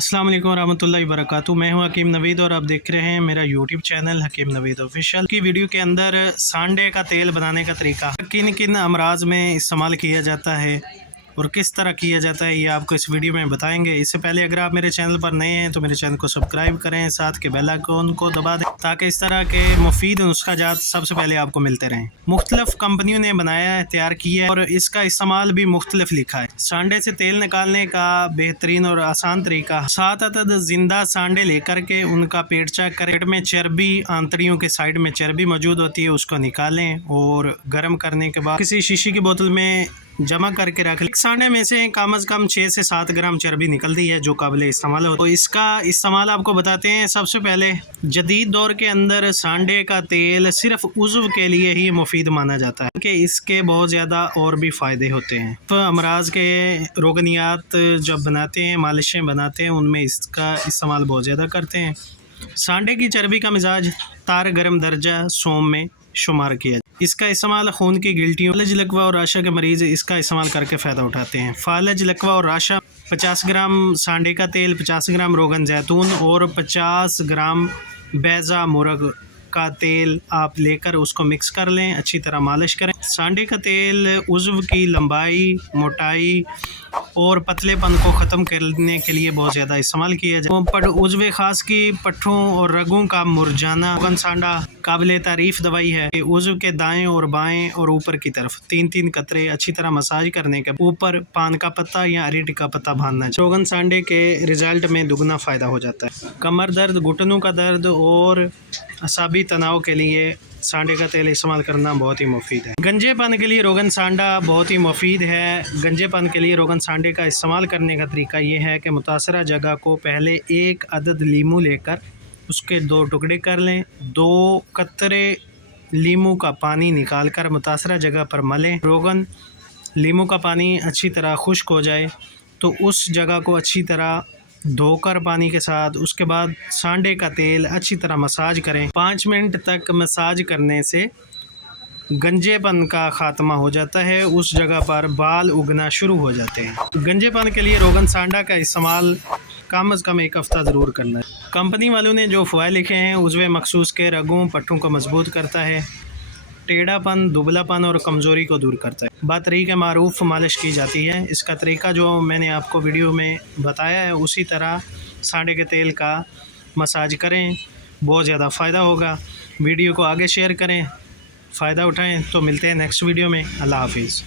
अस्सलाम वालेकुम रहमतुल्लाहि वबरकातुहू। मैं हूं हकीम नवीद और आप देख रहे हैं मेरा यूट्यूब चैनल हकीम नवीद ऑफिशियल की। वीडियो के अंदर सांडे का तेल बनाने का तरीका, किन किन अमराज में इस्तेमाल किया जाता है और किस तरह किया जाता है, ये आपको इस वीडियो में बताएंगे। इससे पहले अगर आप मेरे चैनल पर नए हैं तो मेरे चैनल को सब्सक्राइब करें, साथ के बेल आइकन को दबा दें ताकि इस तरह के मुफीद नुस्खा जात सबसे पहले आपको मिलते रहें। मुख्तलिफ कंपनियों ने बनाया है, तैयार किया है और इसका इस्तेमाल भी मुख्तलिफ लिखा है। सांडे से तेल निकालने का बेहतरीन और आसान तरीका, 7 अदद जिंदा सांडे लेकर के उनका पेट चेक करें। पेट में चर्बी, आंतड़ियों के साइड में चर्बी मौजूद होती है, उसको निकालें और गर्म करने के बाद किसी शीशी की बोतल में जमा करके रख लें। सांडे में से कम से कम 6 से 7 ग्राम चर्बी निकलती है जो काबिल इस्तेमाल हो। तो इसका इस्तेमाल आपको बताते हैं। सबसे पहले जदीद दौर के अंदर सांडे का तेल सिर्फ उज़्व के लिए ही मुफीद माना जाता है कि इसके बहुत ज़्यादा और भी फ़ायदे होते हैं। तो अमराज के रोगनियात जब बनाते हैं, मालिशें बनाते हैं, उनमें इसका इस्तेमाल बहुत ज़्यादा करते हैं। सांडे की चर्बी का मिजाज तार गर्म दर्जा सोम में शुमार किया। इसका इस्तेमाल खून की गिल्टियों, फालज, लकवा और राशा के मरीज़ इसका इस्तेमाल करके फ़ायदा उठाते हैं। फालज, लकवा और राशा 50 ग्राम सांडे का तेल, 50 ग्राम रोगन जैतून और 50 ग्राम बैज़ा मुर्ग का तेल आप लेकर उसको मिक्स कर लें, अच्छी तरह मालिश करें। सांडे का तेल उज़्व की लंबाई, मोटाई और पतलेपन को ख़त्म करने के लिए बहुत ज़्यादा इस्तेमाल किया जाए। उज़्व ख़ास की पट्ठों और रगों का मुरझाना, रोगन सांडा काबिल तारीफ़ दवाई है। उज़्व के दाएं और बाएं और ऊपर की तरफ 3-3 कतरे अच्छी तरह मसाज करने के ऊपर पान का पत्ता या अरीट का पत्ता बांधना चाहिए। रोगन सांडे के रिज़ल्ट में दुगना फ़ायदा हो जाता है। कमर दर्द, घुटनों का दर्द और असाबी तनाव के लिए सांडे का तेल इस्तेमाल करना बहुत ही मुफीद है। गंजेपन के लिए रोगन सांडा बहुत ही मुफीद है। गंजेपन के लिए रोगन सांडे का इस्तेमाल करने का तरीका ये है कि मुतासरा जगह को पहले 1 अदद लीमू लेकर उसके 2 टुकड़े कर लें। 2 कतरे लीमू का पानी निकाल कर मुतासरा जगह पर मलें। रोगन लीमू का पानी अच्छी तरह खुश्क हो जाए तो उस जगह को अच्छी तरह धोकर पानी के साथ, उसके बाद सांडे का तेल अच्छी तरह मसाज करें। 5 मिनट तक मसाज करने से गंजेपन का ख़ात्मा हो जाता है, उस जगह पर बाल उगना शुरू हो जाते हैं। गंजेपन के लिए रोगन सांडा का इस्तेमाल कम से कम 1 हफ़्ता ज़रूर करना है। कंपनी वालों ने जो फ़वाइद लिखे हैं, उज़्व मखसूस के रगों, पट्टों को मजबूत करता है, टेढ़ापन, दुबलापन और कमज़ोरी को दूर करता है। बातरीक़ मारूफ़ मालिश की जाती है। इसका तरीका जो मैंने आपको वीडियो में बताया है, उसी तरह सांडे के तेल का मसाज करें, बहुत ज़्यादा फ़ायदा होगा। वीडियो को आगे शेयर करें, फ़ायदा उठाएं। तो मिलते हैं नेक्स्ट वीडियो में। अल्लाह हाफिज़।